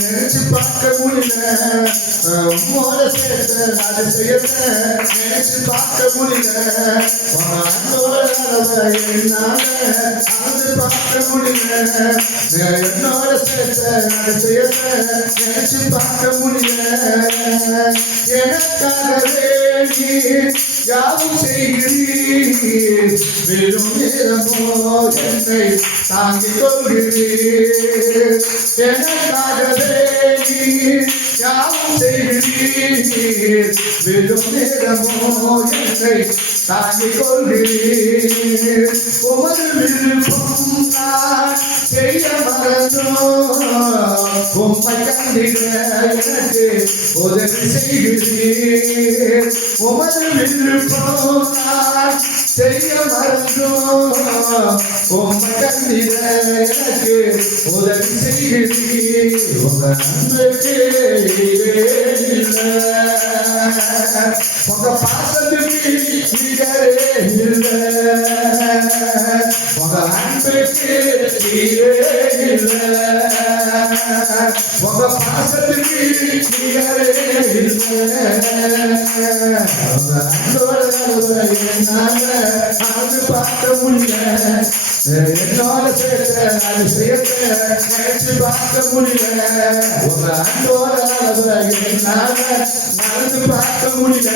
நினைச்சு பார்க்க முடியல. உம்மோட சேர்த்த அதிசயத்தை நினைச்சு பார்க்க முடியல. அன்போட என்னால அது பார்க்க முடியல. என்னோட சேர்த்த அதிசயத்தை நினைச்சு பார்க்க முடியல. எனக்காகவே நீ யாவும் செய்கிறீர். வெறும் நேரமோ என்னை தாங்கிக் கொள்கிறீர். எனக்காகவே நீ யாவும் செய்கிறீர். வெறும் நேரமோ என்னை தாங்கிக் கொள்கிறீர். உமது விருப்பம் நான் செய்ய மறந்தோம். உம்மை கண்டிட எனக்கு உதவி செய்கிறீர். உமது விருப்பம் நான் செய்ய மறந்தோம். உம்மை கண்டிட எனக்கு உதவி செய்கிறீர். உங்க அன்புக்கு இல்லை. உங்க பாசத்துக்கு நிகரே இல்லை. உங்க அன்புக்கு இல்லை. உங்க பாசத்துக்கு நிகரே இல்லை. உங்க அன்போட என்னால அது பார்க்க முடியல. என்னோட சேர்த்த அதிசயத்தை நினைச்சு பார்க்க முடியல. உங்க அன்போட என்னால நடந்து பார்க்க முடியல.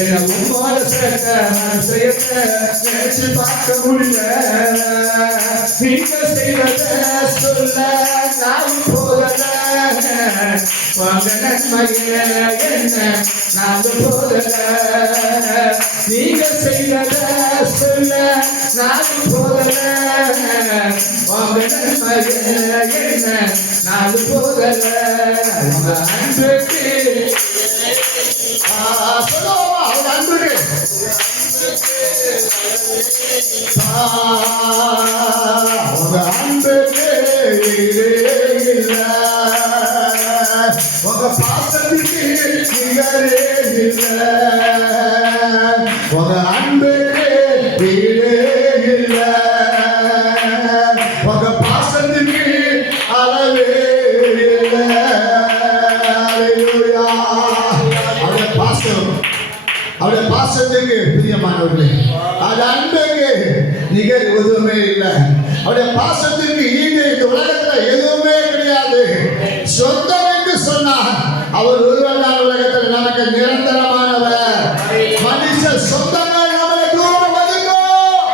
என்ன உங்களோட சேர்த்த அதிசயத்தை நினைச்சு பார்க்க முடியல. நீங்க செய்வத சொல்ல நான் போதல. உங்க நன்மைய என்ன நான் போதல. நீங்க செய்வத சொல்ல நான் போதல. உங்க நன்மைய என்ன நான் போதல. உங்க அன்புக்கு சொல்லுவோமா? உங்க அன்புக்கு உங்க அன்புக்கு இல்லை. உங்க பாசத்துக்கு நிகரே இல்லை. உங்க அன்புக்கு இல்லை. உங்க பாசத்துக்கு அளவே இல்லை. அவருடைய பாசம், அவருடைய பாசத்துக்கு பிரியமானவர்களே, அது அன்புக்கு நிகர் எதுவுமே இல்லை. அவருடைய பாசத்திற்கு ஈடு இந்த உலகத்துல எதுவுமே கிடையாது. சொந்தம் என்று சொன்னார் அவர் ஒருவர் தான் உலகத்தில் நமக்கு நிரந்தரமானவர். மனுஷ சொந்தங்கள் நம்மளை தூரம் ஒதுங்கும்.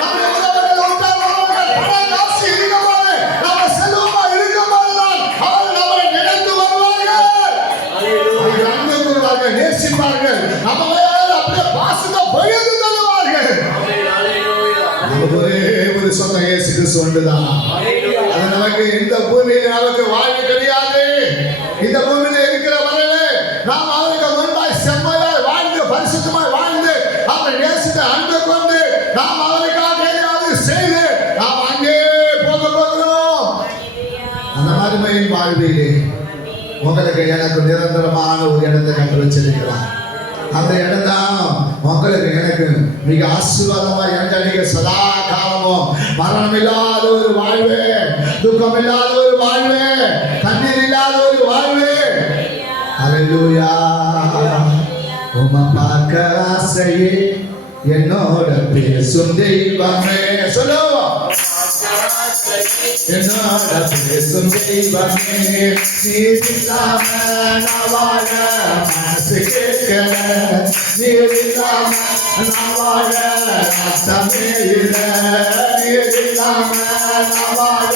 நம்முடைய உறவுகள் உறவுகள் பண காசு இருக்கும்போது நம்ம செல்வமா இருக்கும்போதுதான் அவர் நம்மை நினைத்து வருவார்கள். அவர்கள் அன்பு கூறுவார்கள், நேசிப்பார்கள். நம்ம அப்படியே பாசத்தை பகிர்ந்து தருவார்கள். ஒரே ஒரு சொந்தம் இயேசு கிறிஸ்து ஒன்றுதான். அது நமக்கு இந்த பூமியில நமக்கு வாழ்வு கிடையாது. இந்த பூமியில இருக்கிற வரையில நாம் அவருக்கு முன்பாய் செம்மையாய் வாழ்ந்து பரிசுத்தமாய் வாழ்ந்து அவரை நேசித்து அன்பு கொண்டு நாம் அவருக்காக எதையாவது செய்து நாம் அங்கே போக போகிறோம். அந்த மறுமையின் வாழ்விலே உங்களுக்கு எனக்கு நிரந்தரமான ஒரு இடத்தை கண்டு வச்சிருக்கிறார். அந்த இடம் தான் உங்களுக்கு எனக்கு மிக ஆசீர்வாதமா நீங்க சதா காலமும் மரணம் இல்லாத ஒரு வாழ்வு, துக்கம் இல்லாத ஒரு வாழ்வு, கண்ணீர் இல்லாத ஒரு வாழ்வு. அல்லேலூயா. உம்மை பார்க்க ஆசையே என்னோட பேசும் தெய்வமே. சொல்லுவோம். என்னோட பேசும் தெய்வமே. நீர் இல்லாம நான் வாழ மனசு கேட்கல. நீர் இல்லாம நான் வாழ அர்த்தமே இல்லை. நீர் இல்லாம நான் வாழ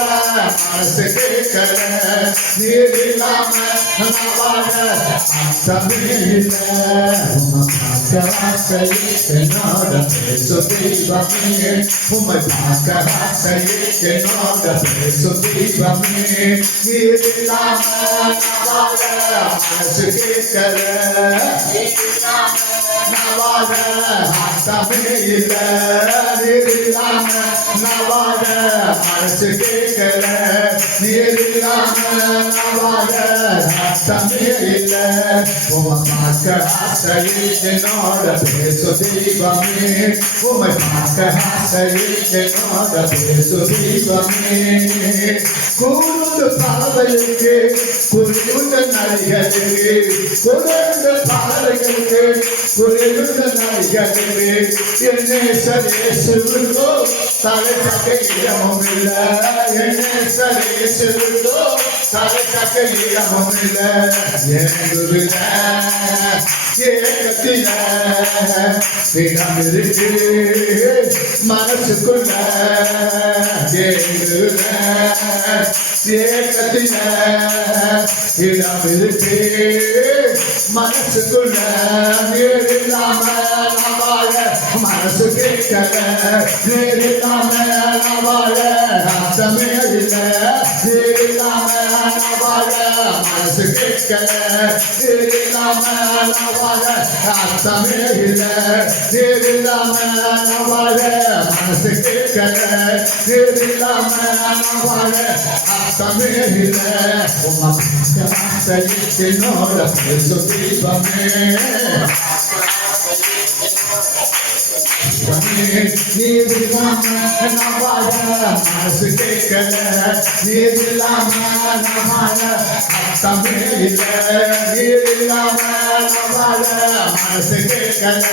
மனசு கேட்கல. நீர் இல்லாம நான் வாழ அர்த்தமே இல்லை. உம்மை பார்க்க ஆசையே என்னோட பேசும் தெய்வமே. உம்மை பார்க்க ஆசையே என்னோட பேசும் தெய்வமே. நீர் இல்லாம நான் வாழ மனசு கேட்கல. நான் வாழ அர்த்தமே இல்லை. நீர் இல்லாம நான் வாழ மனசு கேட்கல. நீர் இல்லாம நான் வாழ அர்த்தமே இல்லை. உமை பார்க்க ஆசையில் என்னோட பேசு தெய்வமே, உமை பார்க்க ஆசையில் என்னோட பேசு தெய்வமே. கூடுண்டு பறவைகளுக்கு குறியுண்ட நரிகளுக்கு, குறைந்த பறவைகளுக்கு குறியுண்ட நரிகளுக்கு, என்னே சரேசுக்கோ தலை சகையிடமும் இல்லை. என்னே சரேசுக்கோ தலை சகையிடமும் இல்லை. ஏங்குவில ஏகத்தில இடம் இருக்கு மனசுக்குள்ள. ஏங்குவில ஏகத்தில இடம் இருக்கு மனசுக்குள்ள. நீர் இல்லாம நான் வாழ மனசு கேட்கல. நீர் இல்லாம நான் வாழ அர்த்தமே இல்லை. நீர் இல்லாம நான் வாழ மனசு கேட்கல. நீர் இல்லாம நான் வாழ அர்த்தமே இல்லை. நீர் இல்லாம நான் வாழ மனசு கேட்கல. நீர் இல்லாம நான் வாழ அர்த்தமே இல்லை. என்னோட பேசு தீபமே, நீர் இல்லாம நான் வாழ மனசு கேட்கல. நீர் இல்லாம நான் வாழ அர்த்தமே இல்லை. நீர் இல்லாம நான் வாழ மனசு கேட்கல.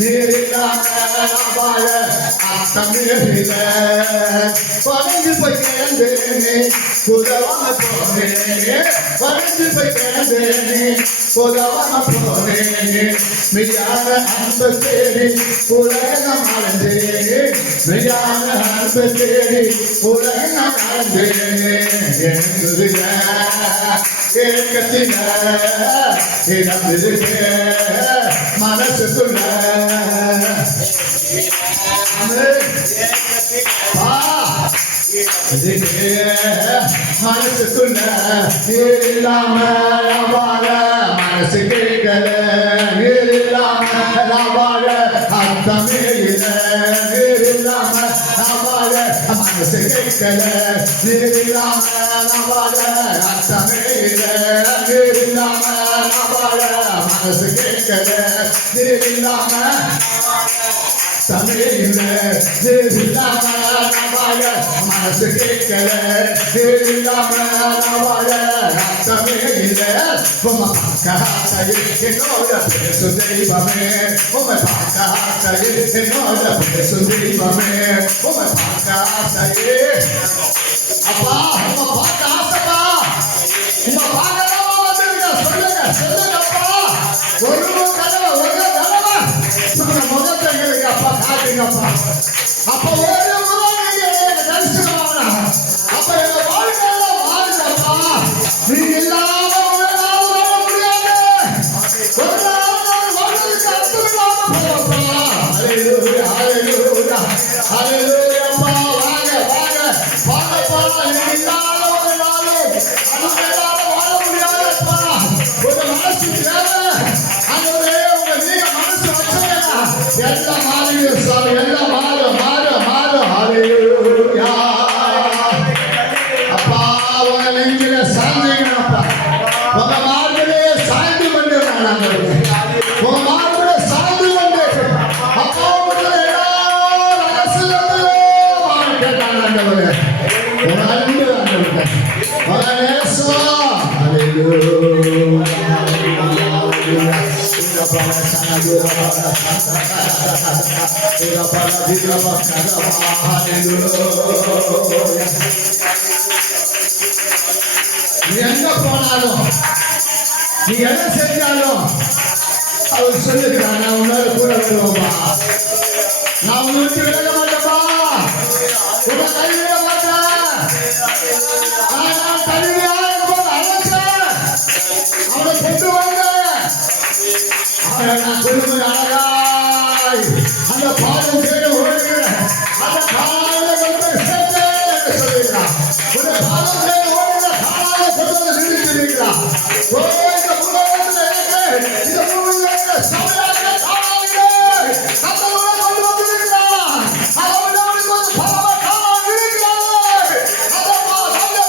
நீர் இல்லாம நான் வாழ அர்த்தமே இல்லை. பறந்து போய் கிடந்தேனே உதவாம போனேனே, பறந்து போய் கிடந்தேனே உதவாம போனேனே. மெய்யான அன்பு தேடி உலகம் மறந்தேனே, மெய்யான அன்பு தேடி உலகம் மறந்தேனே. என்னுடைய ஏக்கத்தில இடம் இருக்கு மனசுக்குள்ள. மனசுக்குள்ள நீர் இல்லாம நான் வாழ மனசு கேட்கல. நீர் இல்லாம நான் வாழ அர்த்தமே இல்லை. நீர் இல்லாம நான் வாழ மனசு கேட்கல. நீர் இல்லாம நான் வாழ அர்த்தமே இல்லை. நீர் இல்லாம நான் வாழ மனசு கேட்கல. நீர் இல்லாம தமிழில நீர் இல்லாம நான் வாழ மனசு கேட்கல. நீர் இல்லாம நான் வாழ அர்த்தமே இல்லை. உமை பார்க்க ஆசையில் என்னோட பேசு தெய்வமே, உமை பார்க்க ஆசையில் என்னோட பேசு தெய்வமே, உமை பார்க்க ஆசையில். அப்பா உமை பார்க்க ஆசைப்பா, உமை பார்க்கலாமா வந்துருங்க. சொல்லுங்க சொல்லுங்கப்பா. ஒரு கதவை ஒரு கதவை முகத்தை எங்களுக்கு அப்பா காட்டுங்கப்பா. அப்ப ஒரு முறை நீங்க தரிசனம் அப்ப எங்க வாழ்க்கையில மாறுங்கப்பா. நீங்க இல்லாம ஒரு நாள் வாழ முடியாது. ஒரு நாள் வாழ்றதுக்கு அர்த்தம் இல்லாம போறப்பா. ஹல்லேலூயா ஹல்லேலூயா ஹல்லேலூயாப்பா. வாங்க வாங்க வாங்கப்பா. நீங்க இல்லாத ஒரு நாள் அதுங்களால வாழ முடியாதுப்பா. ஒரு மனசு தேவை. ஆண்டவரே உங்க நீங்க மனசு வச்சீங்கன்னா எல்லாம் மாறிடும் சாமி. எல்லாம் மாறும் மாறும் மாறும். ஹல்லேலூயா. அப்பா உங்க நெஞ்சில சாய்ந்தீங்கப்பா. உங்க மார்பிலே சாய்ந்து கொண்டு உங்க மார்பிலே சாய்ந்து கொண்டு அப்பா உங்களை கேட்டாங்க ஆண்டவரே. உங்க அன்பு ஆண்டவரே, உங்க நேசம். ஹல்லேலூயா. நீ எங்க போனாலும் நீ என்ன செஞ்சாலும் அவர் சொல்லிருக்கான், நான் உன்னோட கூட வருவோமா, நான் உன்னை விட்டு விலக மாட்டேப்பா, உன்னை கைவிட மாட்டேன். நான் தனியாக அழைச்சேன், அவனை கொண்டு வந்தேன். நான் சொல்லுவது அழகாய் அந்த பாதம் செய்ய ஓடுகிறேன். அந்த காலையில கொண்டு சேர்த்து சொல்லுகிறான். ஒரு பாதம் செய்ய ஓடுகிற காலால கொண்டு வந்து நிறுத்திருக்கிறான். இந்த உலகத்தில் எனக்கு இந்த பூமியில் சமையாக காலாங்க அந்த உலகம் கொண்டு வந்திருக்கிறான். அவனுக்கு ஒரு பரவ காலம் இருக்கிறார். அந்த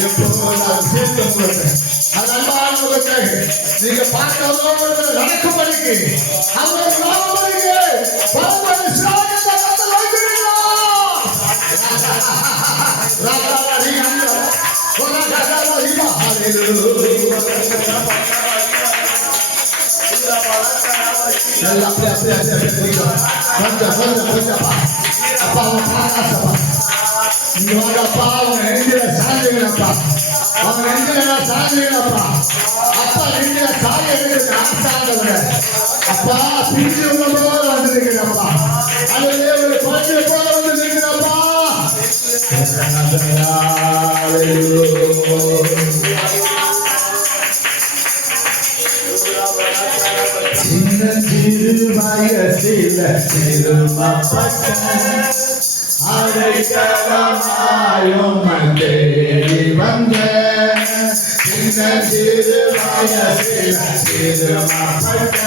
எப்போதும் சேர்த்து உங்களுக்கு அது அன்பான முகத்தை நீங்க பார்க்க நடக்கும்படிக்கு அவர் நாமபடிக்கு பரமன் இஸ்ராயேலை கர்த்தர் வைத்திருக்கிறார். ராஜாதி அந்தா ராஜாதி ஹalleluya. எல்லாம் அப்படியே கொஞ்சம் அப்பா அவன் பாராசப்பா இங்க வாங்கப்பா அவங்க நெஞ்சில சாஞ்சுங்கப்பா அவங்க நெஞ்சில சாஞ்சுங்கப்பா அப்பா நெஞ்சில சாய எடுத்து ஆசாதவங்க அப்பா பிரிஞ்சு உள்ள போல வந்துருக்கிறப்பா அதுல ஒரு குழந்தை போல வந்துருக்கிறப்பா சின்ன சிறு வயசில சிறுமப்பட்ட அடைக்கலமாயும் தேடி வந்த சின்ன சிறு வயசில சிறுமப்பட்ட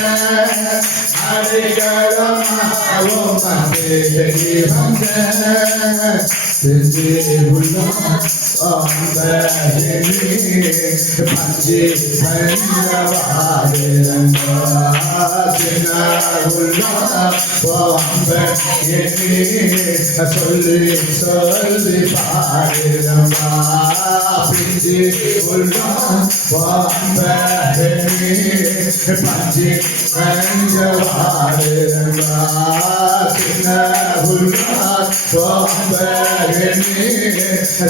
அடைக்கலமாயும் தேடி வந்த பஞ்சி சொல்லி சொல்லி பாடுறமா பிஞ்சி பஞ்சி பஞ்சவாடுறமா சின்ன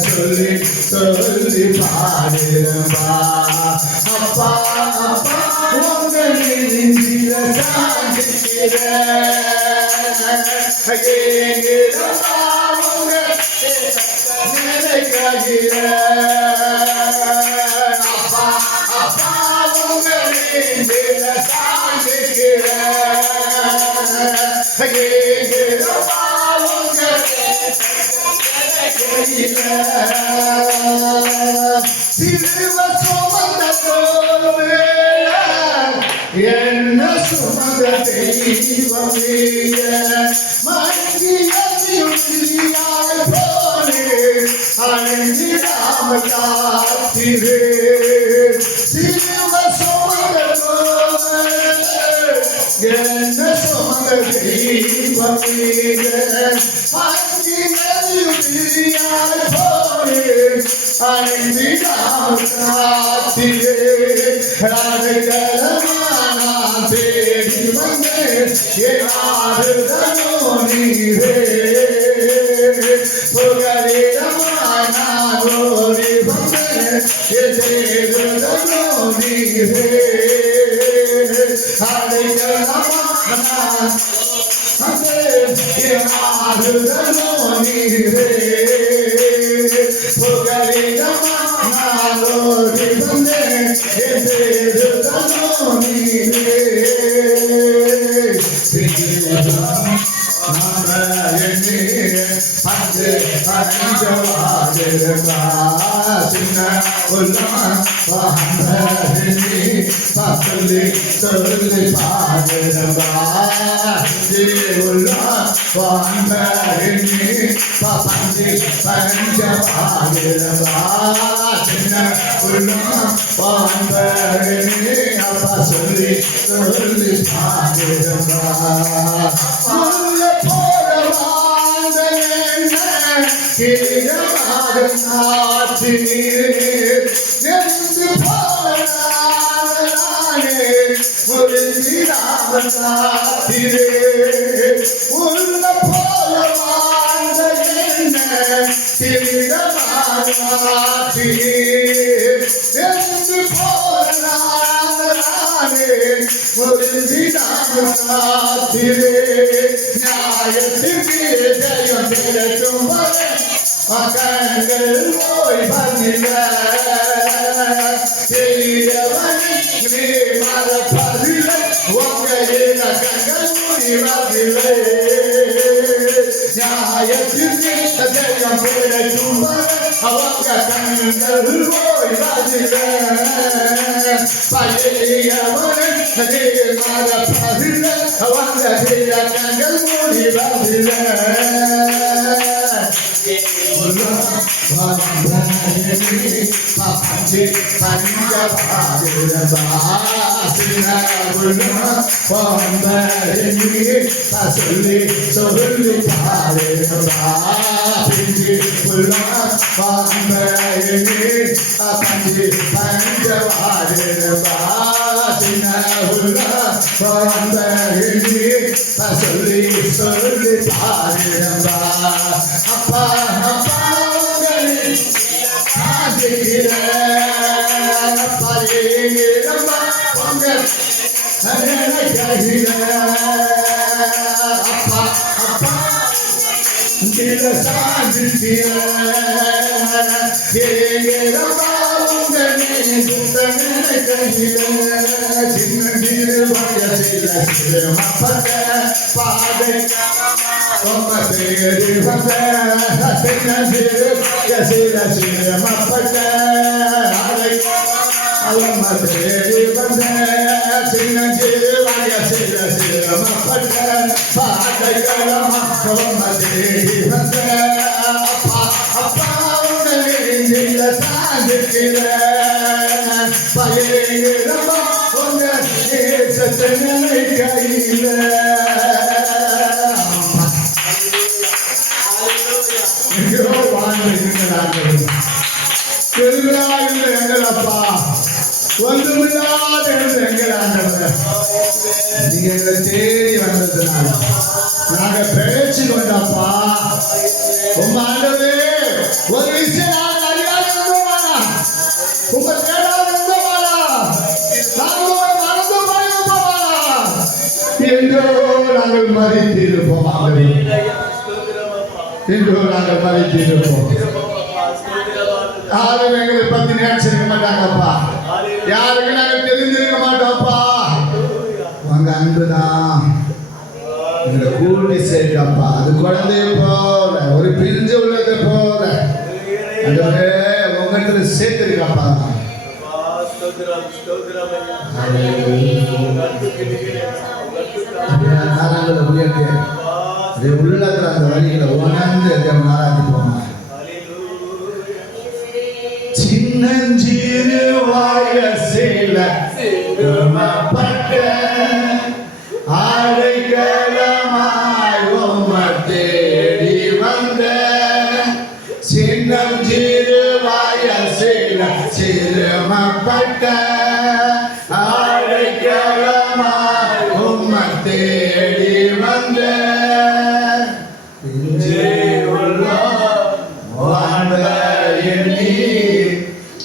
சொல்லி சொல்லி பாடுறமா அப்பா அப்பா உங்க நெஞ்சில சாஞ்சிக்கிற நினைக்கிற அப்பா அப்பா உங்க நெஞ்சில சாஞ்சிக்கிற சிறுவ சுமந்த தோல்வே என்ன சுமந்த தெய்வமே மங்கியாய் போலே அணிந்திடாம காத்திரே சிறுவ சுமந்த தோல்வே என்ன சுமந்த தெய்வமே மங்கியாய் போலே அணிந்திடாம காத்திரே ராஜகலமான தேடி வந்தேன் ஏனாருதனோ நீரே புகழிடமாய் நான் ஓடி வந்தேன் ஏதேருதனோ நீரே அடைக்கலமான ஏனாருதனோ நீரே புகழிடமாய் நான் ஓடி வந்தேன் ஏதேருதனோ நீரே பஞ்சு பஞ்சவாதிருக்கா சின்ன சொல்லி சொல்லி பாதிருக்கா பஞ்சு பஞ்சவாதிருக்கா சின்ன அப்பா சொல்லி சொல்லி பாதிருக்கா கிளியமாடும் நாட்டு நீர் நெருந்து போனானே முடிந்திடாமல் காத்திரே உள்ள போல வாழ்ந்த என்ன கிளியமாடும் நாட்டு நீர் நெருந்து போனானே முடிந்திடாமல் காத்திரே நியாயத்திற்கு ஜெயம் கிடைக்கும் வரை மகன்கள் போய் வந்தில பெரியவனை நீ மறப்பதில்லை உங்கள் கண்கள் முடிவதில்லை நியாயத்திற்கு ஜெயம் கிடைக்கும் வரை அவங்க கண்கள் போய் வந்தில பழையவனை நீ மறப்பதில்லை அவங்க கண்கள் முடிவதில்லை சொல்லி சொல்லி பஞ்சு பஞ்சவாடுபா சொல்லி சொல்லி பாருபா அப்பா அப்பா நீங்க தேடி வந்ததுனால நாங்க பேச்சு கொண்டப்பா உங்க ஆண்டவரே ஒரு விஷயம் நாங்கள் அறியாத இருந்தோமானா உங்க தேடாத இருந்தோமானா நாங்கள் மறந்து போயிருப்போமானா என்றோ நாங்கள் மறித்திருப்போம் என்றோ நாங்கள் மறித்திருப்போம் யாரும் எங்களை பத்தி நினைச்சிருக்க மாட்டாங்கப்பா யாருக்கு நாங்கள் தெரிஞ்சிருக்க மாட்டோம்ப்பா உங்க அன்புதான் எங்களை கூட்டி சேர்க்கப்பா அது குழந்தைய போல ஒரு பிரிஞ்சு உள்ளதை போல உங்கள்கிட்ட சேர்த்திருக்கப்பா உள்ளத்துல அந்த வழிகளை உணர்ந்து நாராஜி போமா சின்னஞ்சிறு வயசில பட்ட ஆடைகளமாய் உம்மை தேடி வந்த சின்னஞ்சிறு வயசில சிறுமப்பட்ட ஆடைகளமாய் உம்மை தேடி வந்த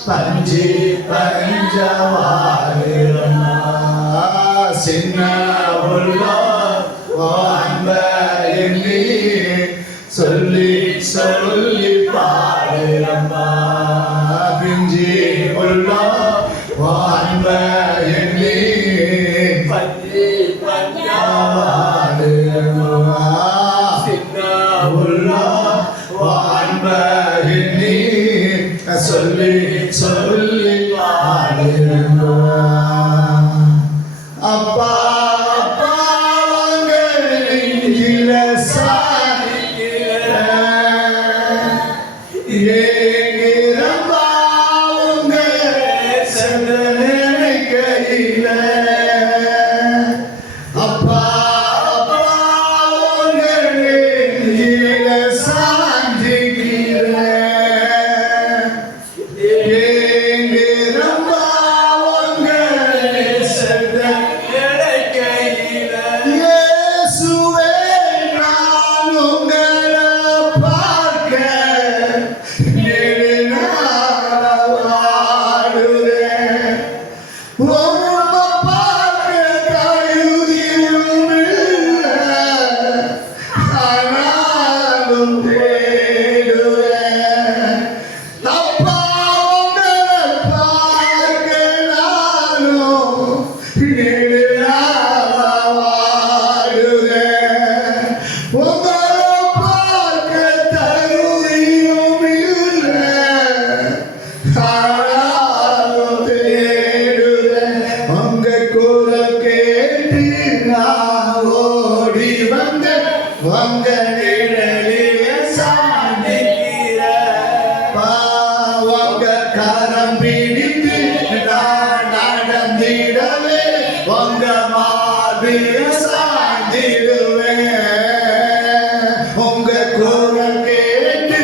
பஞ்சு பஞ்சவாடுமா சின்ன அன்பி சொல்லி சொல்லி பாடுறம்மா பிஞ்சி அன்பி பஞ்சு பஞ்சவாடுமா சின்ன அன்பி சொல்லி சொல்லி பாடுறம்மா அப்பா அப்பா வங்கில சாய்கிற ஏங்கிரம்பா உங்க சந்த நினைக்கையில அப்பா அப்பா வங்கில சாய்கிற ஓடி வந்த நிழலில் சாந்தி சாய்ந்திடுவேன். உங்க குரல் கேட்டு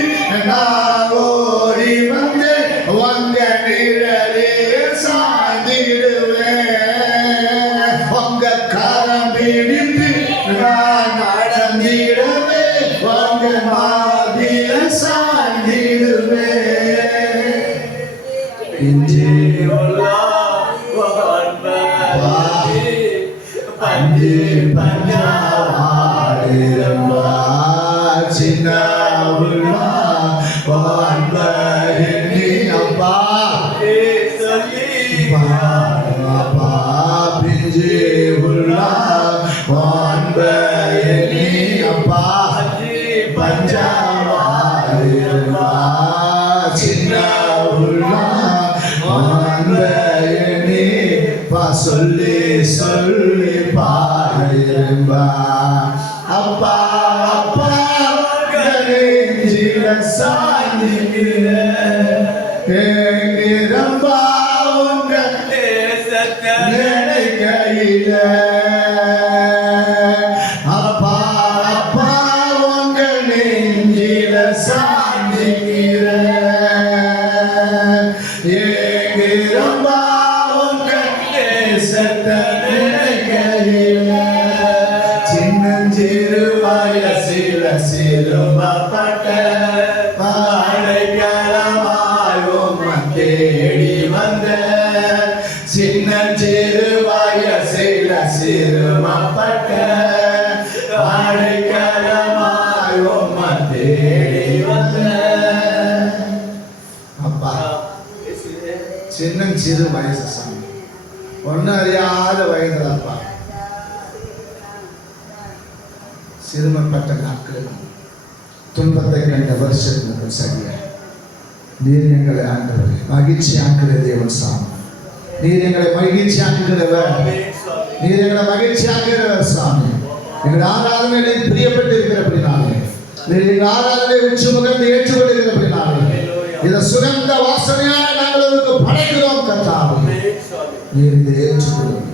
நான் ஓடி வந்து உங்க நிழலில் சாய்ந்திடுவேன். உங்க கரம் பிடித்து நான் நடந்திடுவே உங்க மாதியில் சாய்ந்திடுவேன். பஞ்சு பஞ்சாவாடிரம்பா சின்ன உள்ளா வான்பயணி அப்பா பாப்பா பிஞ்சு உள்ளா வான்பயணி அப்பா பஞ்சாவாடிரம்பா சின்ன உள்ளா வான்பயணி பா சொல்லி சொல்லி பாடிரும்பா அப்பா அப்பா கரேஞ்சில சாய்ந்திர எங்கிரம்பா உங்க தேசத்தை நினைக்கையில அப்பா அப்பா உங்க நெஞ்சில சாய்ந்திர எங்கிரம்பா உங்க தேசத்தை சின்னஞ்சிறு வயசில சிறுமப்பட்ட பாடைகளமாயும் தேடி வந்த சின்னஞ்சிறு வயசில சிறுமப்பட்ட பாடைகளமாயும் தேடி வந்த அப்பா சின்னஞ்சிறு வயசு சாமி ஒன்னும் அறியாத வயதுலப்பா சிறுமப்பட்ட நாட்கள் துன்பத்தை கண்ட வருஷங்களுக்கு சரியா நீர் எங்களை ஆண்டவரே மகிழ்ச்சி ஆக்குற தேவன் சாமி. நீர் எங்களை மகிழ்ச்சி ஆக்குகிறவர். நீர் எங்களை மகிழ்ச்சி ஆக்குகிறவர் சாமி. எங்கள் ஆராதனை பிரியப்பட்டு இருக்கிறபடினாலே நீர் எங்கள் ஆராதனை உச்சி முகந்து ஏற்றுக்கொள்கிறபடினாலே இதை சுகந்த வாசனையாக நாங்கள் உங்களுக்கு படைக்கிறோம் கர்த்தாவே. நீர் இதை ஏற்றுக்கொள்ளுங்கள்.